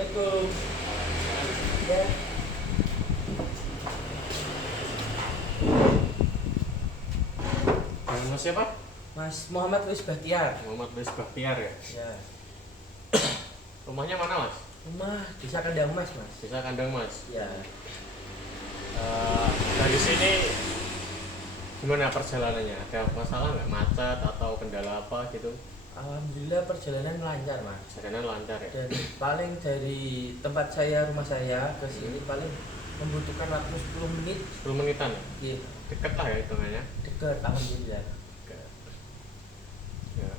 Assalamualaikum. Ya, Mas siapa? Mas Muhammad Luis Bahtiar. Muhammad Luis Bahtiar ya. Ya, Rumahnya mana mas? rumah Desa Kandang Mas, Mas. Desa Kandang mas. Ya, Dari sini gimana perjalanannya? Ada masalah nggak? Macet atau kendala apa gitu? alhamdulillah perjalanan lancar, Mas. Perjalanan lancar ya. Dan paling dari tempat saya, rumah saya ke sini paling membutuhkan waktu 10 menit. 10 menitan ya? Iya, Deket lah ya hitungannya. dekat alhamdulillah. Deket. Ya.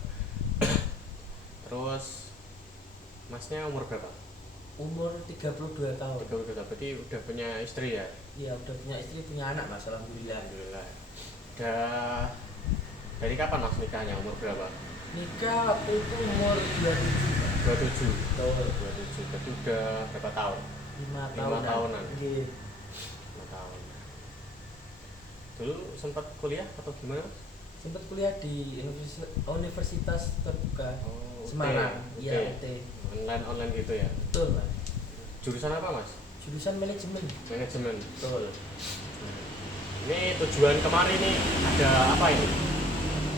Terus masnya umur berapa? Umur 32 tahun. 32 tahun. Berarti udah punya istri ya? Iya, udah punya istri, punya anak, Mas. Alhamdulillah. Alhamdulillah. Udah dari kapan mas nikahnya? Umur berapa? Nikah waktu itu umur 27, Mas. 27. Tahun 27. Berarti udah berapa tahun? 5 5 tahunan. tahunan. Iya. 5 tahun. Dulu sempat kuliah atau gimana? Sempat kuliah di Universitas Terbuka Oh, Semarang. UT. Iya, UT. Online gitu ya. Betul, Mas. Jurusan apa mas? Jurusan manajemen. Manajemen. Betul. Ini tujuan kemarin nih ada apa ini?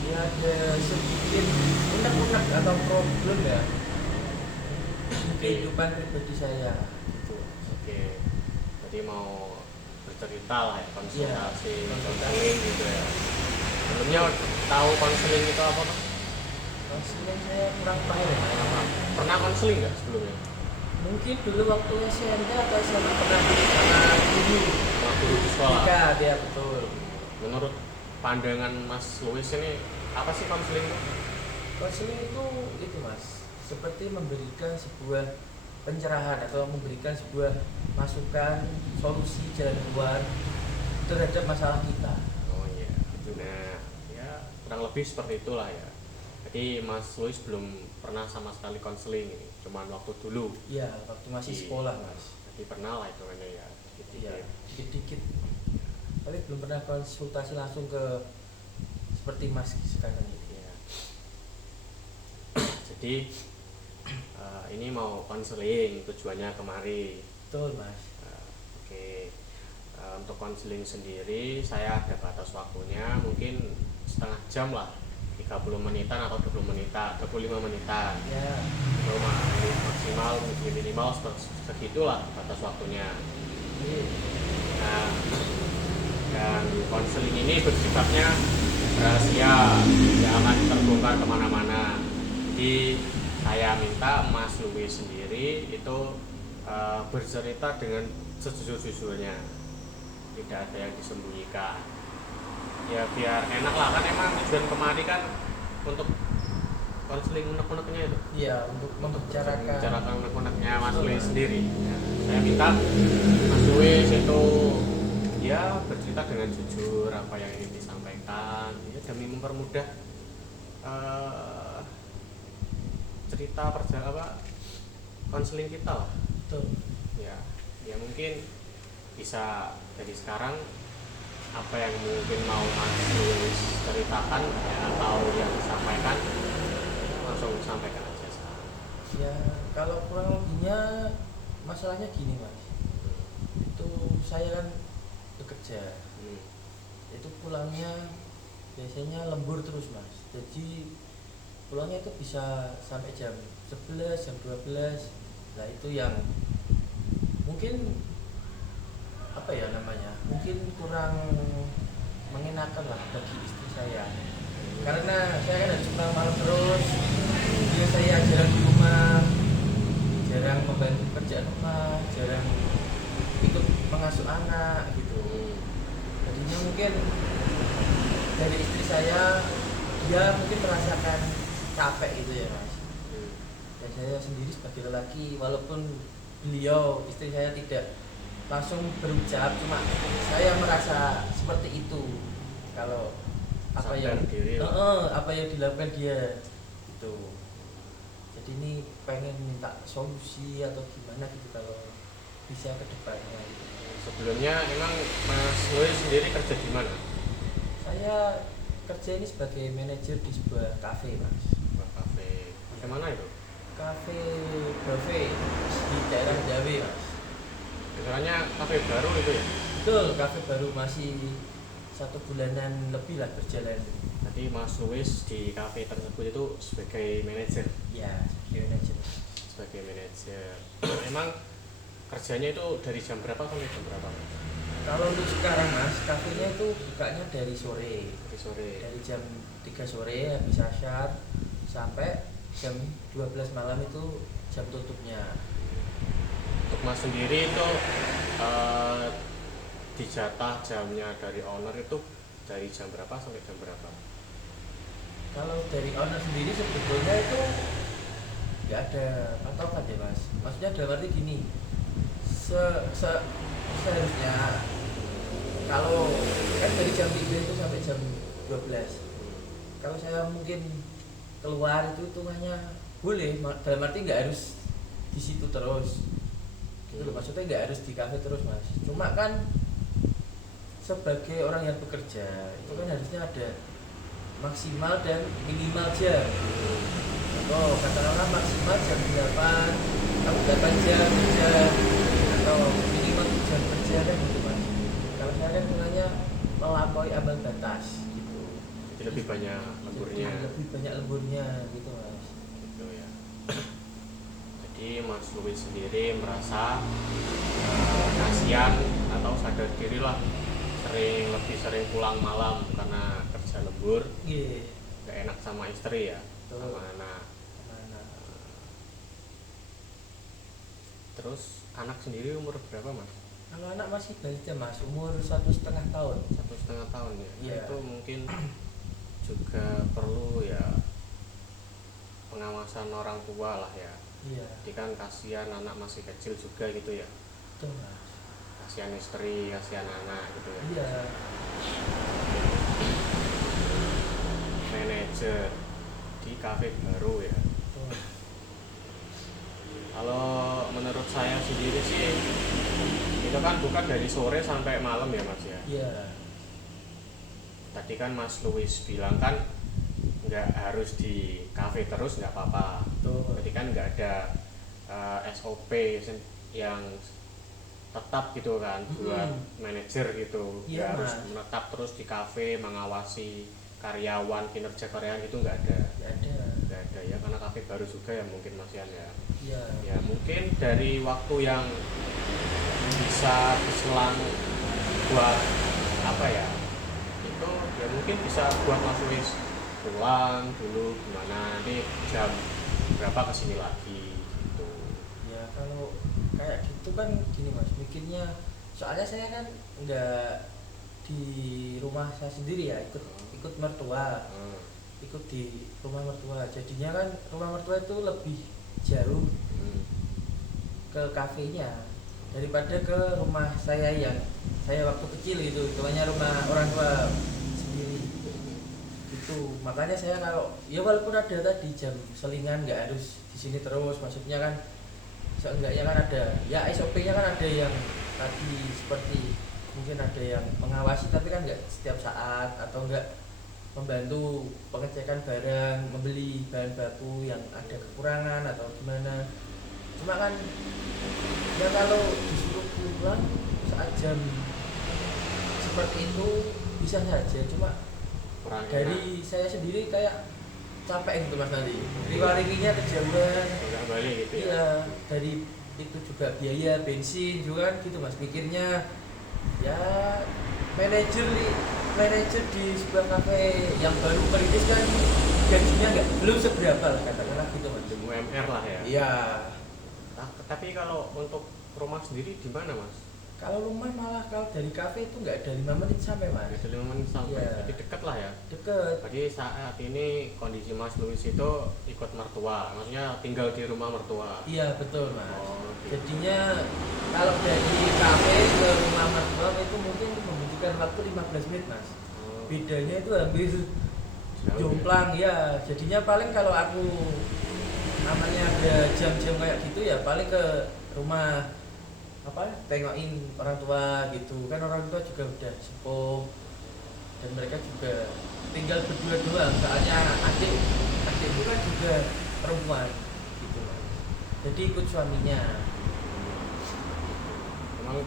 Ya ada sedikit unek-unek atau problem ya kehidupan pribadi saya gitu. Oke. Jadi mau bercerita lah ya, konsultasi, Iya, konseling gitu ya. Sebelumnya tahu konseling itu apa mas? Konseling saya kurang paham ya. Pernah konseling nggak sebelumnya? Mungkin dulu waktu SMP atau SMA pernah sama guru. Sama guru di sekolah. Iya, dia betul. Menurut pandangan Mas Luis ini apa sih konseling itu? Konseling itu Mas, seperti memberikan sebuah pencerahan atau memberikan sebuah masukan, solusi jalan keluar terhadap masalah kita. Oh iya, nah ya kurang lebih seperti itulah ya. Jadi Mas Luis belum pernah sama sekali konseling ini, cuman waktu dulu. Iya, waktu masih sekolah Mas. Jadi pernah lah itu kan ya. Iya, dikit-dikit. Tapi belum pernah konsultasi langsung ke seperti Mas sekarang ini. Ya. Jadi ini mau konseling tujuannya kemari. Betul Mas. Oke. Untuk konseling sendiri saya ada batas waktunya mungkin setengah jam lah, 30 menitan atau 20 menitan, 25 menitan. Ya, Rumah ini maksimal minimal segitulah batas waktunya. iya. Nah, dan konseling ini bersifatnya rahasia, jangan terbongkar kemana-mana. Jadi saya minta Mas Luis sendiri itu bercerita dengan sejujur-jujurnya, tidak ada yang disembunyikan. Ya biar enak lah, kan emang tujuan kemari kan untuk konseling unek-uneknya itu. Iya, untuk membicarakan unek-uneknya Mas Luis sendiri. Ya, saya minta Mas Luis itu ya bercerita dengan jujur apa yang ingin disampaikan ya demi mempermudah cerita konseling kita lah. betul. Ya mungkin bisa dari sekarang apa yang mungkin mau Mas Luis ceritakan ya, atau yang disampaikan langsung sampaikan aja sekarang. Ya, kalau kurang lebihnya masalahnya gini Mas. Itu saya kan bekerja. Itu pulangnya biasanya lembur terus Mas. Jadi pulangnya itu bisa sampai jam 11, jam 12. Nah, itu yang mungkin apa ya namanya? Mungkin kurang mengenakan lah bagi istri saya. Karena saya kan harus pulang malam terus. Dia saya jarang di rumah, jarang membantu kerjaan rumah, jarang ikut mengasuh anak gitu. Jadinya mungkin dari istri saya, dia mungkin merasakan capek gitu ya Mas. Dan saya sendiri sebagai lelaki, walaupun beliau istri saya tidak langsung berucap, cuma saya merasa seperti itu kalau apa Sadar yang diri lah. apa yang dilakukan dia itu. Jadi ini pengen minta solusi atau gimana gitu kalau bisa ke depannya gitu. Sebelumnya emang Mas Luis sendiri kerja di mana? Saya kerja ini sebagai manajer di sebuah kafe Mas. Kafe. Kafe mana itu? Cafe Cafe di daerah Jawa mas. Misalnya kafe baru itu ya. Betul, cafe baru masih 1 bulanan lebih lah berjalan. Tadi Mas Luis di kafe tersebut itu sebagai manajer. Ya, sebagai manajer. Sebagai manajer. Emang kerjanya itu dari jam berapa sampai jam berapa? Kalau untuk sekarang mas, kafenya itu bukanya dari sore. Dari sore. Dari jam 3 sore habis asyar sampai jam 12 malam itu jam tutupnya. Untuk Mas sendiri itu eh, dijatah jamnya dari owner itu dari jam berapa sampai jam berapa? Kalau dari owner sendiri sebetulnya itu nggak ada patokan ya mas. Maksudnya dalam arti gini, seharusnya kalau kan dari jam 3 itu sampai jam 12. Kalau saya mungkin keluar itu hitungannya boleh, dalam arti nggak harus di situ terus. Gitu loh, maksudnya nggak harus di kafe terus mas. Cuma kan sebagai orang yang bekerja itu kan harusnya ada maksimal dan minimal jam. Atau katakanlah maksimal jam 8 atau 8 jam kerja atau minimal jam kerja kan gitu mas. Kalau saya kan sebenarnya melampaui ambang batas gitu. Jadi lebih banyak lemburnya. Jadi lebih banyak lemburnya gitu mas. Gitu ya. Jadi Mas Luis sendiri merasa kasihan atau sadar diri lah lebih sering pulang malam karena kerja lembur. Iya. Gak enak sama istri ya, Betul. sama anak. Terus anak sendiri umur berapa mas? Kalau anak masih balita mas, umur 1,5 tahun. 1,5 tahun ya. Iya. Itu mungkin juga perlu ya pengawasan orang tua lah ya. Iya. Jadi kan kasihan anak masih kecil juga gitu ya. Betul mas. Kasihan istri, kasihan anak gitu ya. Iya. Manajer di kafe baru ya. Betul. Kalau menurut saya sendiri sih itu kan bukan dari sore sampai malam ya mas ya. Iya. Tadi kan Mas Luis bilang kan nggak harus di kafe terus nggak apa-apa. Betul. Jadi kan nggak ada SOP yang tetap gitu kan buat manajer gitu. Iya, Nggak harus Mas. menetap terus di kafe mengawasi karyawan, kinerja karyawan itu nggak ada. Nggak ada ya karena kafe baru juga ya mungkin Mas Yan ya. Iya. Ya mungkin dari waktu yang bisa diselang buat apa ya, itu ya mungkin bisa buat Mas Luis pulang dulu gimana nanti jam berapa kesini lagi gitu. Ya kalau kayak gitu kan gini mas, mikirnya soalnya saya kan nggak di rumah saya sendiri ya, ikut mertua, ikut di rumah mertua. Jadinya kan rumah mertua itu lebih jauh ke kafenya daripada ke rumah saya yang saya waktu kecil itu namanya rumah orang tua sendiri itu. Makanya saya kalau ya walaupun ada tadi jam selingan nggak harus di sini terus, maksudnya kan seenggaknya kan ada ya SOP-nya kan ada yang tadi seperti mungkin ada yang mengawasi tapi kan nggak setiap saat, atau nggak membantu pengecekan barang, membeli bahan baku yang ada kekurangan atau gimana. Cuma kan ya kalau disuruh pulang saat jam seperti itu bisa saja, cuma Kurang dari saya sendiri kayak capek gitu mas, nanti riwariwinya kejauhan nggak balik gitu ya. iya, dari itu juga biaya bensin juga kan gitu mas, pikirnya ya manajer di sebuah kafe yang baru merintis kan gajinya belum seberapa lah katakanlah gitu mas. UMR lah ya. Iya. Tapi kalau untuk rumah sendiri di mana mas? Kalau rumah malah kalau dari kafe itu nggak ada 5 menit sampai mas. Ada 5 menit sampai. Iya. Jadi dekat lah ya. Deket. Jadi saat ini kondisi Mas Luis itu ikut mertua, maksudnya tinggal di rumah mertua. Iya betul mas. Oh, gitu. Jadinya kalau dari kafe ke rumah mertua itu mungkin membutuhkan waktu 15 menit mas. Oh, Bedanya itu hampir jauh jomplang ya. Jadinya paling kalau aku namanya ada jam-jam kayak gitu ya paling ke rumah apa tengokin orang tua gitu kan, orang tua juga udah sepuh dan mereka juga tinggal berdua doang, soalnya adik itu kan juga perempuan gitu mas. jadi ikut suaminya. Emang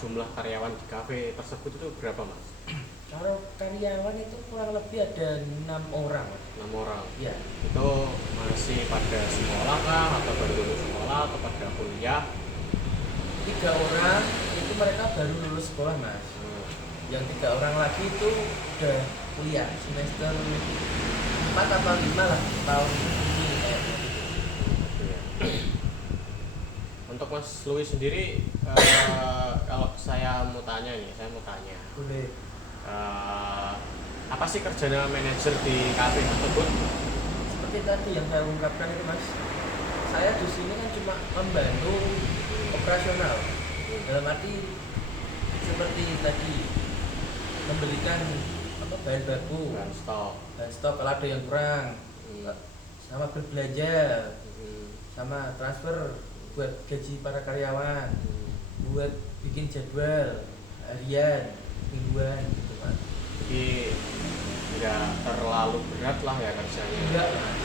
jumlah karyawan di kafe tersebut itu berapa mas? Kalau karyawan itu kurang lebih ada 6 orang. 6 orang. Ya. Itu masih pada sekolah kah atau baru lulus sekolah atau pada kuliah? 3 orang itu mereka baru lulus sekolah mas. Yang 3 orang lagi itu udah kuliah semester 4 atau 5 lah tahun ini. Untuk Mas Louis sendiri, kalau saya mau tanya, Boleh. Apa sih kerjanya manajer di kafe tersebut? Seperti tadi yang saya ungkapkan itu mas, saya di sini kan cuma membantu operasional. Dalam arti seperti tadi membelikan bahan baku, bahan stok kalau ada yang kurang, sama berbelanja, sama transfer buat gaji para karyawan, buat bikin jadwal harian, mingguan gitu mas. Jadi nggak terlalu berat lah ya kerjanya. Enggak mas.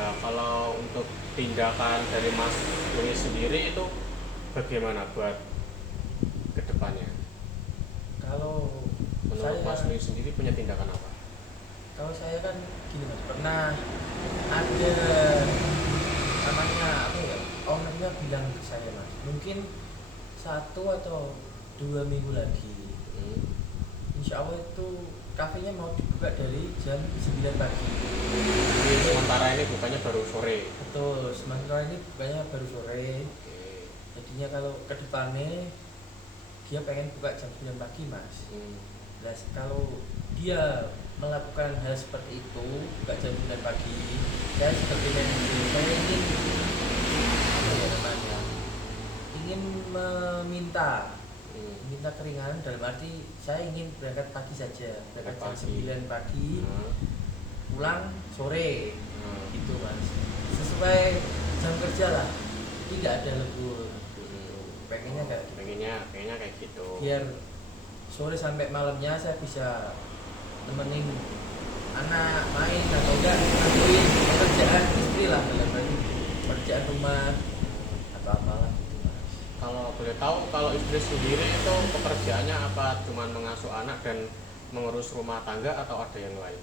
Nah kalau untuk tindakan dari Mas Louis sendiri itu bagaimana buat kedepannya? Kalau menurut saya, Mas Louis sendiri punya tindakan apa? Kalau saya kan gini mas, pernah ada namanya apa ya, ownernya bilang ke saya mas, mungkin 1 atau 2 minggu lagi insya Allah itu kafenya mau dibuka dari jam 9 pagi. Jadi sementara ini bukanya baru sore. Betul, sementara ini bukanya baru sore. Jadinya kalau ke depannya dia pengen buka jam 9 pagi mas. Nah, kalau dia melakukan hal seperti itu, buka jam 9 pagi, saya sebagai manajer, saya ingin apa ya namanya, ingin meminta keringanan, dalam arti saya ingin berangkat pagi saja, berangkat jam 9 pagi, pulang sore, gitu mas, sesuai jam kerja lah, tidak ada lembur. Pengennya kayak gitu. Biar sore sampai malamnya saya bisa temenin anak main atau enggak ngajuin pekerjaan istri lah, pekerjaan rumah atau apalah gitu mas. Kalau boleh tahu, kalau istri sendiri itu pekerjaannya apa? Cuman mengasuh anak dan mengurus rumah tangga atau ada yang lain?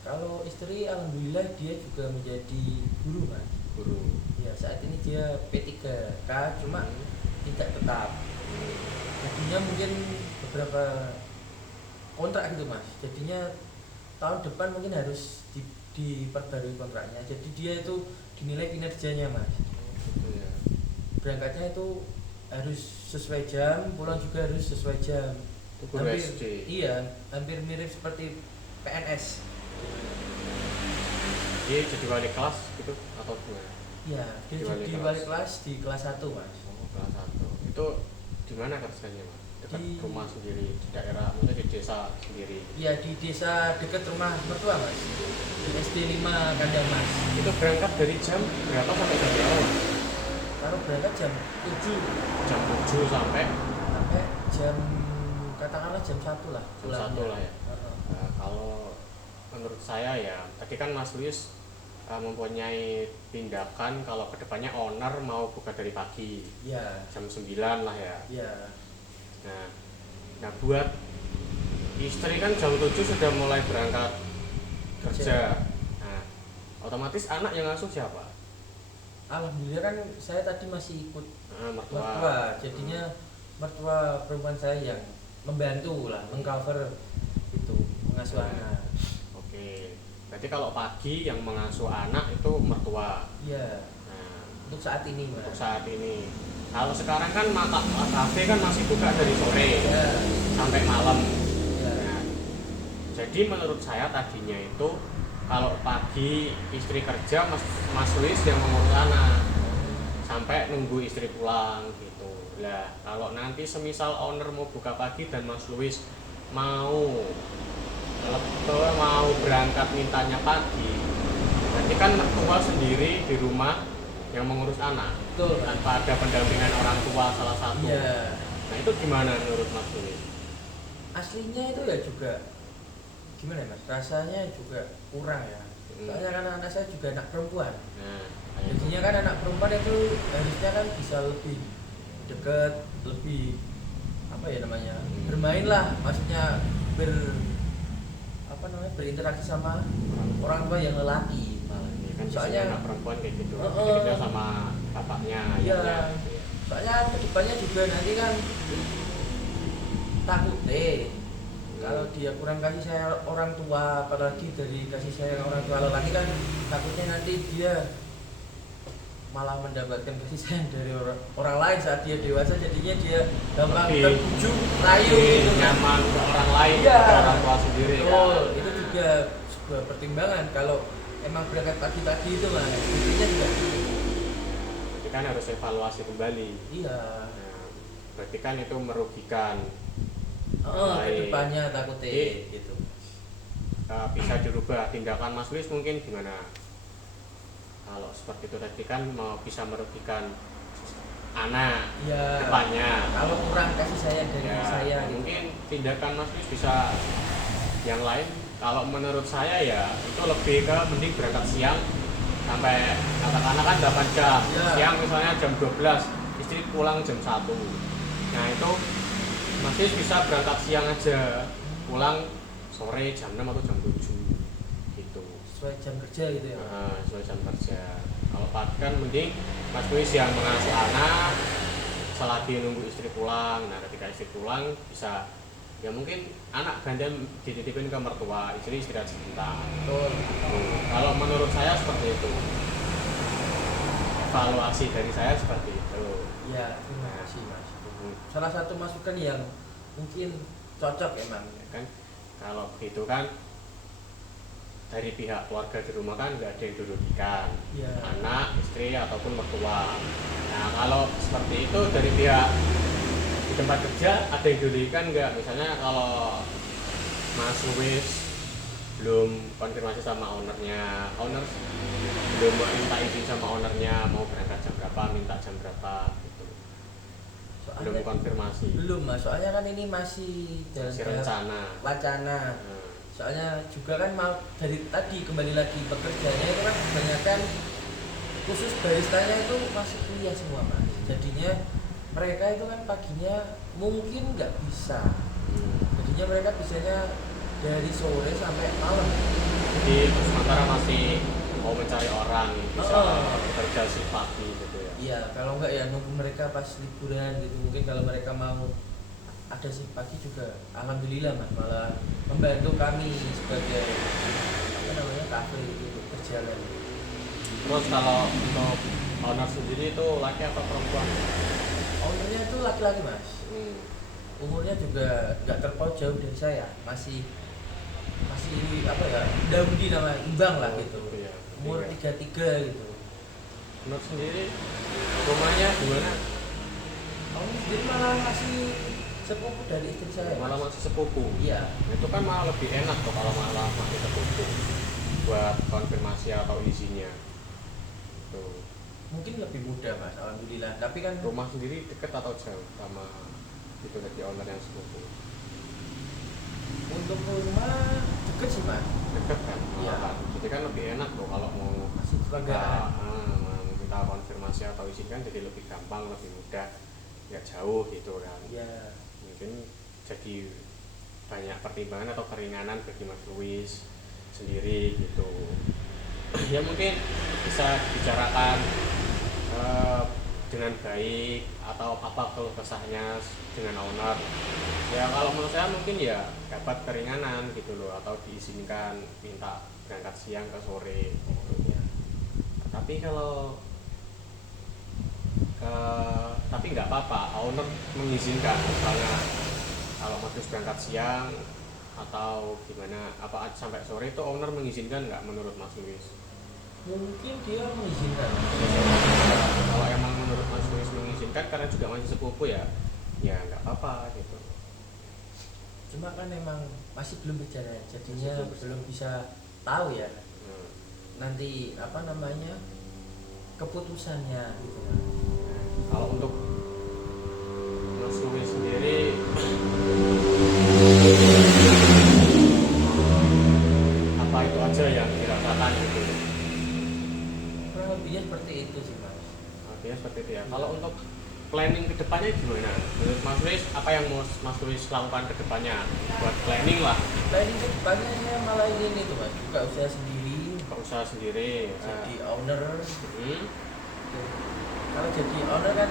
Kalau istri alhamdulillah dia juga menjadi guru mas. Guru. Ya saat ini dia P3K cuma tidak tetap. Jadinya mungkin beberapa kontrak gitu mas. Jadinya tahun depan mungkin harus diperbarui kontraknya. Jadi dia itu dinilai kinerjanya mas. Ya. Berangkatnya itu harus sesuai jam, pulang juga harus sesuai jam. Hampir SD. Iya, hampir mirip seperti PNS. Dia jadi wali kelas gitu atau gimana? Iya, dia jadi wali kelas di kelas 1 mas. Oh, kelas 1. Itu di mana kerjanya mas? Dekat di rumah sendiri, di daerah, maksudnya di desa sendiri? Iya, di desa dekat rumah mertua mas, di SD 5 Kandang mas. Itu berangkat dari jam berapa sampai jam berapa mas? Kalau berangkat jam 7 sampai jam katakanlah jam 1 lah. Jam 1 lah ya. Nah, kalau menurut saya ya, tadi kan Mas Louis mempunyai tindakan kalau kedepannya owner mau buka dari pagi, ya. Jam 9 lah ya. Ya. Nah buat istri kan jam 7 sudah mulai berangkat kerja. Nah, otomatis anak yang ngasuh siapa? Alhamdulillah kan saya tadi masih ikut mertua. Jadinya mertua perempuan saya yang membantu lah, mengcover itu, mengasuh anak. Oke. Berarti kalau pagi yang mengasuh anak itu mertua. Iya. Nah, untuk saat ini mas. Untuk saat ini. Kalau sekarang kan kafe kan masih buka dari sore sampai malam. Nah, jadi menurut saya tadinya itu kalau pagi istri kerja, Mas Louis yang mengurus anak sampai nunggu istri pulang gitu. Lah kalau nanti semisal owner mau buka pagi dan Mas Louis mau berangkat mintanya pagi, berarti kan mertua sendiri di rumah yang mengurus anak. Betul, tanpa ada pendampingan orang tua salah satu. Ya. Nah itu gimana menurut Mas Louis? Aslinya itu ya juga gimana mas, rasanya juga kurang ya. Soalnya kan anak saya juga anak perempuan. Nah. Jadinya kan anak perempuan itu harusnya kan bisa lebih dekat, lebih apa ya namanya, bermain lah, maksudnya apa namanya, berinteraksi sama orang tua yang lelaki malah. Ya kan Soalnya biasanya anak perempuan kayak gitu, Heeh. dia sama bapaknya, Iya, ayahnya. soalnya kedepannya juga nanti kan takut deh kalau dia kurang kasih sayang orang tua, apalagi dari kasih sayang orang tua lelaki kan takutnya nanti dia malah mendapatkan kasih sayang dari orang lain saat dia dewasa, jadinya dia gampang Lebih- terbujuk rayu Lebih gitu kan. nyaman ke orang lain, Iya. ke orang tua sendiri Betul, kan. itu Nah, juga sebuah pertimbangan kalau emang berangkat pagi-pagi itu mas, intinya juga berarti kan harus evaluasi kembali. iya. Nah, berarti kan itu merugikan. Baik. Kedepannya takutnya Jadi- gitu. Bisa dirubah tindakan Mas Luis mungkin gimana? Kalau seperti itu tadi kan mau bisa merugikan anak Iya. depannya. Kalau kurang kasih sayang dari Ya, saya gitu. mungkin tindakan Mas Luis bisa yang lain. Kalau menurut saya ya itu lebih ke mending berangkat siang sampai katakanlah kan 8 jam. Ya. Siang misalnya jam 12, istri pulang jam 1. Nah, itu Mas Luis bisa berangkat siang aja, pulang sore jam 6 atau jam 7 gitu. Sesuai jam kerja gitu ya. Nah, sesuai jam kerja. Kalau pagi kan mending Mas Luis yang mengasuh anak selagi nunggu istri pulang. Nah, ketika istri pulang bisa ya mungkin anak gantian dititipin ke mertua, istri istirahat sebentar. Betul. Kalau menurut saya seperti itu. Evaluasi dari saya seperti itu. Ya, terima kasih mas. Salah satu masukan yang mungkin cocok emang. Ya kan kalau begitu kan dari pihak keluarga di rumah kan nggak ada yang dirugikan, Ya. anak, istri ataupun mertua. Nah, kalau seperti itu dari pihak di tempat kerja ada yang dirugikan nggak? Misalnya kalau Mas Luis belum konfirmasi sama ownernya, owner belum minta izin sama ownernya mau berangkat jam berapa, minta jam berapa gitu, belum Soalnya konfirmasi, belum mas, soalnya kan ini masih dalam masih tahap rencana. wacana. Nah, Soalnya juga kan mau dari tadi kembali lagi pekerjaannya itu kan kebanyakan khusus baristanya itu masih kuliah semua mas. Jadinya mereka itu kan paginya mungkin nggak bisa. Jadinya mereka bisanya dari sore sampai malam. Jadi sementara masih mau mencari orang yang bisa Oh. bekerja shift pagi gitu ya. Iya, kalau nggak ya nunggu mereka pas liburan gitu. Mungkin kalau mereka mau ada shift pagi juga, alhamdulillah mas, malah membantu kami sebagai apa namanya kafe itu berjalan. Terus kalau untuk owner sendiri itu laki atau perempuan? Ownernya itu laki-laki mas. Hmm. Umurnya juga nggak terpaut jauh dari saya, masih apa ya, Daudi nama Imbang lah gitu. Iya. Umur 33 gitu. Menurut sendiri rumahnya gimana? Owner sendiri malah masih sepupu dari istri saya. Malah masih sepupu. Iya. Itu kan malah lebih enak tuh kalau malah masih sepupu buat konfirmasi atau izinnya. Tuh. Mungkin lebih mudah mas, alhamdulillah. Tapi kan Rumah sendiri deket atau jauh sama itu dari owner yang sepupu? untuk rumah deket sih mas, Deket kan? Iya. Malah kan. Jadi kan lebih enak tuh kalau mau masih tetanggaan. minta konfirmasi atau izin kan jadi lebih gampang, lebih mudah, nggak jauh gitu kan. Iya. Mungkin jadi banyak pertimbangan atau keringanan bagi Mas Luis sendiri gitu. Ya mungkin bisa dibicarakan dengan baik atau apa keluh kesahnya dengan owner. Ya kalau menurut saya mungkin ya dapat keringanan gitu loh, atau diizinkan minta berangkat siang ke sore. Iya. Tapi kalau tapi nggak apa-apa, owner mengizinkan misalnya kalau Mas Luis berangkat siang atau gimana apa sampai sore itu owner mengizinkan nggak menurut Mas Luis? Mungkin dia mengizinkan. Kalau emang menurut Mas Luis mengizinkan karena juga masih sepupu ya nggak apa-apa gitu. Cuma kan emang masih belum berjalan, jadinya Masih belum belum bisa tahu ya Hmm. nanti apa namanya keputusannya gitu. Kalau untuk Mas Luis sendiri apa itu aja yang dirasakan gitu? Kurang kurang lebihnya seperti itu sih mas. Artinya seperti itu ya. Kalau untuk planning kedepannya gimana? Menurut Mas Luis, apa yang mau Mas Luis lakukan kedepannya? Buat planning lah. Planning ke depannya saya malah ingin itu mas, buka usaha sendiri, Buka usaha sendiri. jadi owner. Hmm. Kalau jadi owner kan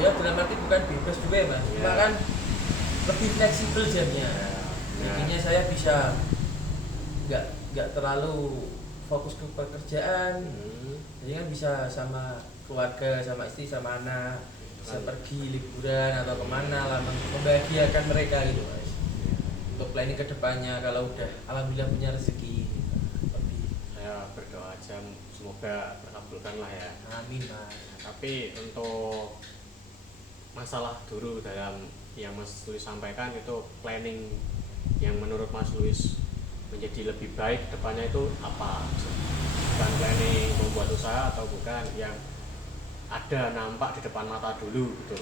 ya dalam arti bukan bebas juga ya mas, cuma Ya. kan lebih fleksibel jamnya. Ya. Jadinya saya bisa nggak terlalu fokus ke pekerjaan. Jadi kan bisa sama keluarga, sama istri, sama anak, bisa pergi liburan atau kemana lah, membahagiakan mereka gitu mas. Untuk planning kedepannya kalau udah alhamdulillah punya rezeki lebih. Saya berdoa aja semoga terkabulkan lah ya. Amin mas. Tapi untuk masalah dulu dalam yang Mas Luis sampaikan itu planning yang menurut Mas Luis menjadi lebih baik depannya itu apa? Bukan planning membuat usaha atau bukan yang ada nampak di depan mata dulu gitu.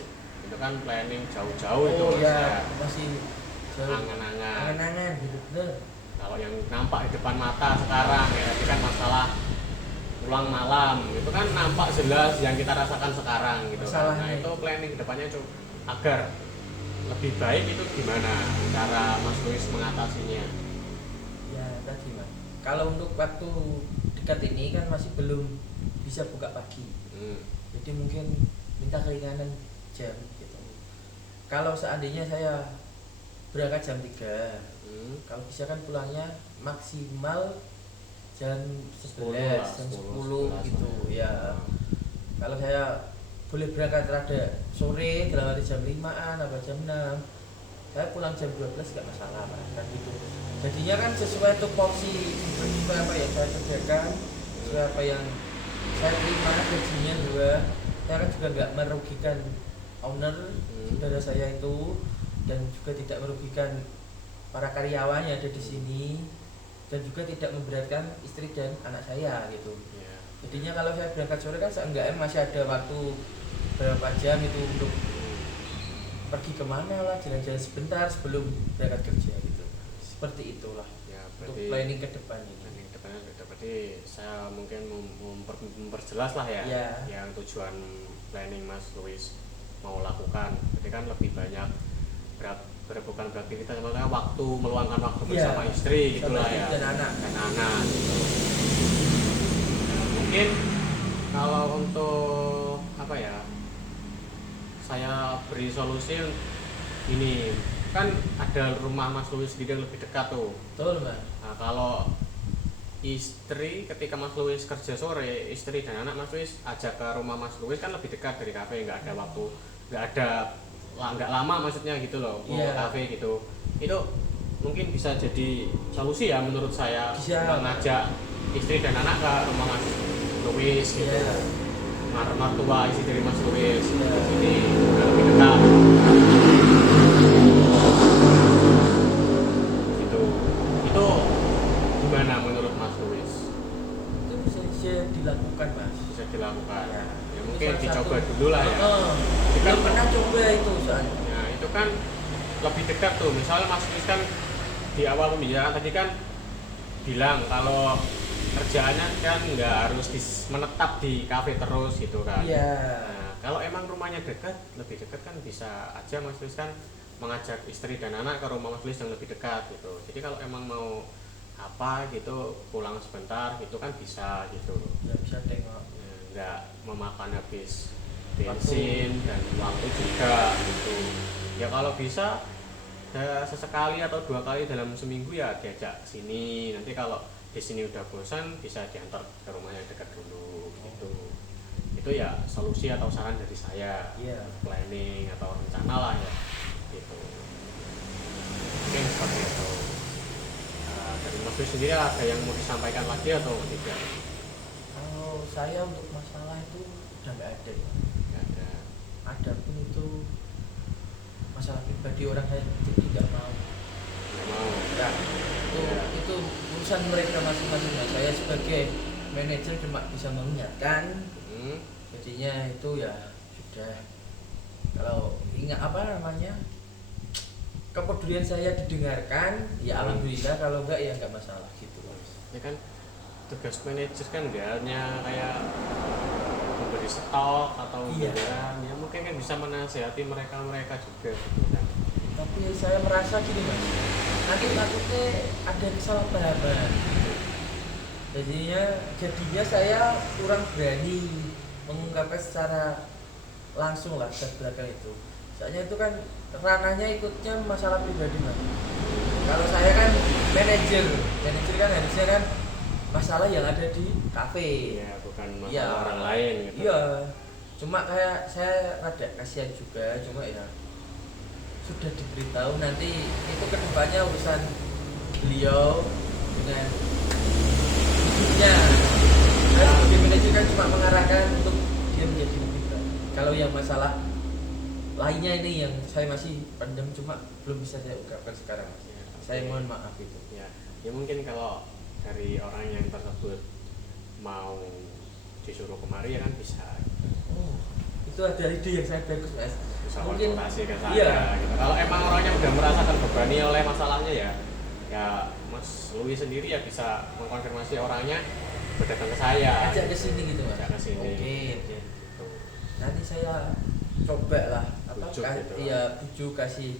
Itu kan planning jauh-jauh itu Oh ya maksudnya. masih Angan-angan. angan-angan gitu bener. Kalau yang nampak di depan mata sekarang ya tadi kan masalah pulang malam itu kan nampak jelas yang kita rasakan sekarang gitu kan. Nah itu planning kedepannya agar lebih baik itu gimana cara Mas Luis mengatasinya? Ya tadi mas, kalau untuk waktu dekat ini kan masih belum bisa buka pagi, jadi mungkin minta keringanan jam gitu. Kalau seandainya saya berangkat jam 3, kalau bisa kan pulangnya maksimal jam 11, jam 10 gitu ya. Kalau saya boleh berangkat rada sore dalam arti jam 5-an atau jam 6, saya pulang jam 12 nggak masalah kan gitu. Jadinya kan sesuai tupoksi sesuai apa yang saya kerjakan, sesuai apa yang saya terima gajinya juga. Saya kan juga nggak merugikan owner saudara saya itu, dan juga tidak merugikan para karyawan yang ada di sini, dan juga tidak memberatkan istri dan anak saya gitu. Jadinya kalau saya berangkat sore kan seenggaknya masih ada waktu berapa jam itu untuk pergi kemana lah, jalan-jalan sebentar sebelum berangkat kerja gitu. Seperti itulah Ya, untuk berarti planning ke depan ini. planning kedepannya berarti saya mungkin memperjelas lah ya, Ya. yang tujuan planning Mas Luis mau lakukan. Jadi kan lebih banyak bukan beraktivitas, maksudnya waktu meluangkan waktu bersama istri gitulah ya, dan anak gitu. Nah, mungkin kalau untuk apa ya, saya beri solusi ini kan ada rumah Mas Luis sendiri yang lebih dekat tuh. betul mas. Nah, kalau istri ketika Mas Luis kerja sore, istri dan anak Mas Luis ajak ke rumah Mas Luis kan lebih dekat dari kafe, nggak ada waktu, nggak lama maksudnya gitu loh, mau ke kafe gitu. Itu mungkin bisa jadi solusi ya menurut saya, mengajak istri dan anak ke rumah Mas Luis gitu. Mertua istri dari Mas Luis ini juga lebih dekat. Itu gimana menurut Mas Luis? Itu bisa dilakukan mas. Bisa dilakukan. Ya. Ya mungkin dicoba dulu lah ya. Belum pernah coba itu soalnya. Ya itu kan lebih dekat tuh. Misalnya Mas Luis kan di awal pembicaraan tadi kan bilang kalau kerjaannya kan nggak harus menetap di kafe terus gitu kan. Iya. Nah, kalau emang rumahnya dekat, lebih dekat kan bisa aja Mas Luis kan mengajak istri dan anak ke rumah Mas Luis yang lebih dekat gitu. Jadi kalau emang mau apa gitu pulang sebentar gitu kan bisa gitu. Ya bisa tengok. Nggak memakan habis bensin dan waktu juga gitu. Ya kalau bisa sesekali atau 2 kali dalam seminggu ya diajak sini. Nanti kalau di sini udah bosan bisa diantar ke rumah yang dekat dulu gitu. Itu ya solusi atau saran dari saya. Planning atau rencana lah ya gitu. Mungkin seperti itu. Dari Mas Luis sendiri ada yang mau disampaikan lagi atau tidak? Kalau saya untuk masalah itu udah nggak ada. Nggak ada. Ada pun itu masalah pribadi orang, saya jadi nggak mau. Nah, itu urusan mereka masing-masing. Saya sebagai manajer cuma bisa mengingatkan. Jadinya itu ya sudah. Kalau ingat apa namanya, kepedulian saya didengarkan, ya alhamdulillah. Kalau enggak ya enggak masalah gitu. Ya kan tugas manajer kan nggak hanya kayak memberi stok atau Iya. memberikan, ya mungkin kan bisa menasehati mereka juga gitu kan. Tapi saya merasa gini mas, nanti takutnya ada kesalahpahaman. Jadinya saya kurang berani mengungkapkan secara langsung lah ke belakang itu. Soalnya itu kan ranahnya ikutnya masalah pribadi mas. Kalau saya kan manajer kan harusnya kan masalah yang ada di kafe. Ya bukan masalah Iya. orang lain gitu. Iya. Cuma kayak saya rada kasihan juga, cuma ya sudah diberitahu nanti itu kedepannya urusan beliau dengan hidupnya. Saya sebagai manajer kan cuma mengarahkan untuk dia menjadi lebih baik. Kalau yang masalah lainnya ini yang saya masih pendam cuma belum bisa saya ungkapkan sekarang mas. Ya, Saya oke. mohon maaf itu. Ya mungkin kalau dari orang yang tersebut mau disuruh kemari ya kan bisa Oh, itu ada ide yang saya bagus mas. Mungkin konsultasi ke saya iya. gitu. Kalau emang orangnya udah merasa terbebani oleh masalahnya ya Mas Louis sendiri ya bisa mengkonfirmasi orangnya berdatang ke saya. Ajak ke sini gitu mas. Ajak ke sini. Oke. Gitu. Nanti saya coba lah Bujuk gitu. ya bujuk kasih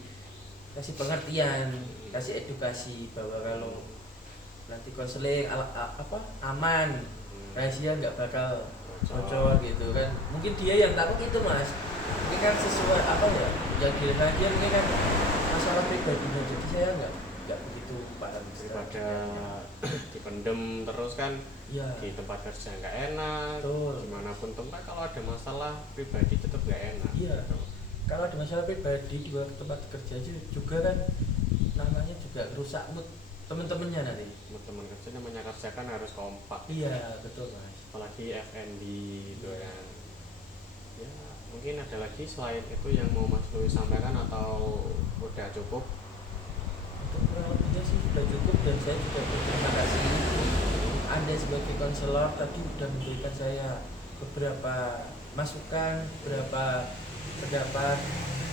pengertian, kasih edukasi bahwa kalau nanti konseling aman, rahasia nggak bakal bocor gitu kan. Mungkin dia yang takut itu mas, ini kan sesuai yang dilihat dia mungkin kan masalah pribadinya, jadi saya nggak begitu paham Daripada dipendem terus kan ya. di tempat kerja nggak enak. Betul. Dimanapun tempat kalau ada masalah pribadi tetap nggak enak. Iya. Kalau ada masalah pribadi di tempat kerja juga kan namanya juga rusak mood teman-temannya nanti. Teman-teman kerja namanya kerja kan harus kompak. Iya betul mas. Apalagi F&B gitu kan. Ya mungkin ada lagi selain itu yang mau Mas Louis sampaikan atau udah cukup? Untuk kurang lebihnya sih sudah cukup dan saya juga berterima kasih. Anda sebagai konselor tadi sudah memberikan saya beberapa masukan, beberapa pendapat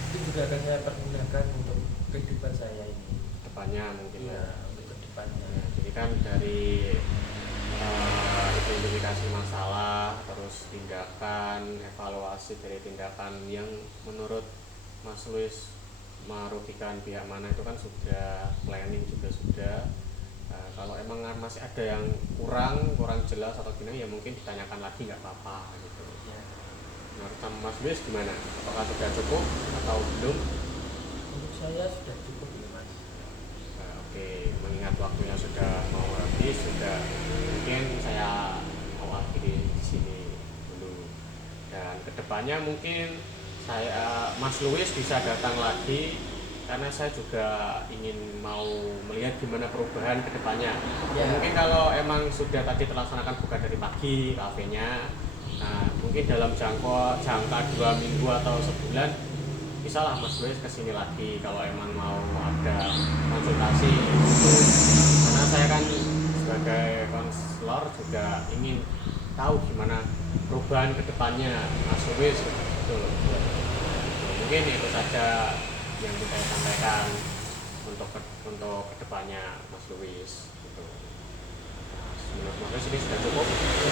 itu juga akan saya pergunakan untuk kehidupan saya ini. Depannya mungkin Iya, untuk kedepannya. Ya, jadi kan dari identifikasi masalah, terus tindakan, evaluasi dari tindakan yang menurut Mas Louis merugikan pihak mana itu kan sudah, planning juga sudah. Kalau emang masih ada yang kurang jelas atau gimana ya mungkin ditanyakan lagi nggak apa-apa gitu. Ya. Menurut Mas Louis gimana? Apakah sudah cukup atau belum? Untuk saya sudah cukup ini mas. Oke, mengingat waktunya sudah mau habis, sudah mungkin saya mau akhiri di sini dulu. Dan kedepannya mungkin Mas Louis bisa datang lagi karena saya juga ingin mau melihat gimana perubahan kedepannya. Ya. Mungkin kalau emang sudah tadi terlaksanakan buka dari pagi kafenya, nah mungkin dalam jangka 2 minggu atau sebulan bisa lah Mas Louis kesini lagi kalau emang mau ada konsultasi gitu. Karena saya kan sebagai konselor juga ingin tahu gimana perubahan kedepannya Mas Louis gitu loh. Mungkin itu saja yang bisa saya sampaikan untuk kedepannya Mas Louis gitu. Menurut Mas Louis ini sudah cukup?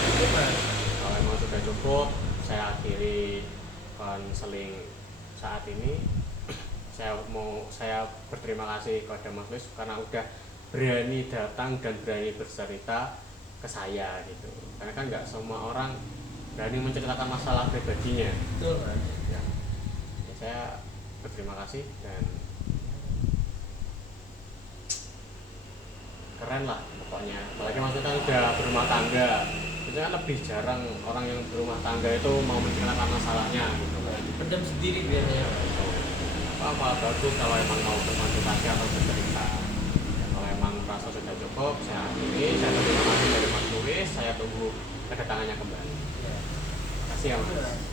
Cukup mas. Kalau emang sudah cukup, saya akhiri konseling saat ini. Saya berterima kasih kepada Mas Louis karena udah berani datang dan berani bercerita ke saya gitu. Karena kan nggak semua orang berani menceritakan masalah pribadinya. Betul mas. Ya, saya berterima kasih dan keren lah pokoknya. Apalagi maksudnya udah berumah tangga. Itu kan lebih jarang orang yang berumah tangga itu mau menceritakan masalahnya gitu kan. Pendam sendiri biasanya. Apa bagus kalau emang mau berkonsultasi atau bercerita. Ya, kalau emang merasa sudah cukup, saya akhiri. Saya terima kasih dari Mas Louis. Saya tunggu kedatangannya kembali. Ya. Terima kasih ya Mas.